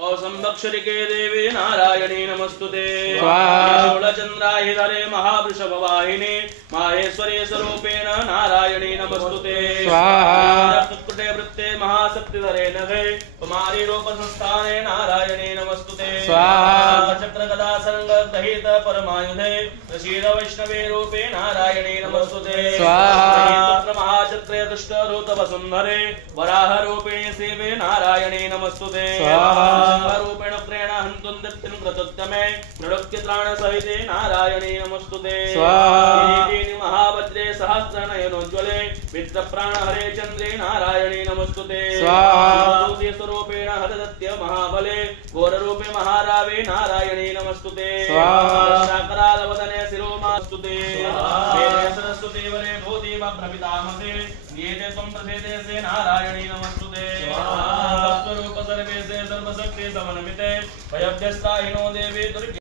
औसंभक्षरिके देवी नारायणी नमस्तुते स्वाहा। मूलचंद्राहिधरे महावृषभवाहिनी माहेश्वरी स्वरूपेण नारायणी नमस्तुते स्वाहा। कुटे वृत्ते महाशक्तिधरे नघे कुमारी रूप संस्थाने नारायणी नमस्तुते स्वाहा। चक्र गदा संग दहित परमायुधे ऋषिर वैष्णवे रूपे नारायणी नमस्तुते स्वाहा। महाचक्रे दुष्ट रूप वसुंधरे वराह रूपिणी सेवे नारायणी नमस्तुते स्वाहा। रूपेण प्रेण हन्तुं दत्तिं कृतोत्तमे नृत्य त्राण सहिते नारायणी नमस्तुते स्वाहा। महावज्रे सहस्रनयनोज्ज्वले मित्रप्राण हरे चन्द्रे नारायणी नमस्तुते स्वाहा। स्वरूपेण हरदत्य महाबले घोररूपे महारावे नारायणी नमस्तुते स्वाहा। शिरोमास्तुते सरस्वती वने भूतिम प्रपितामहे नियते त्वं प्रसेदे से नारायणी नमस्तुते स्वरूप सर्वे से सर्वशक्ति समन्विते भयभ्यस्ता हिनो देवी दुर्गे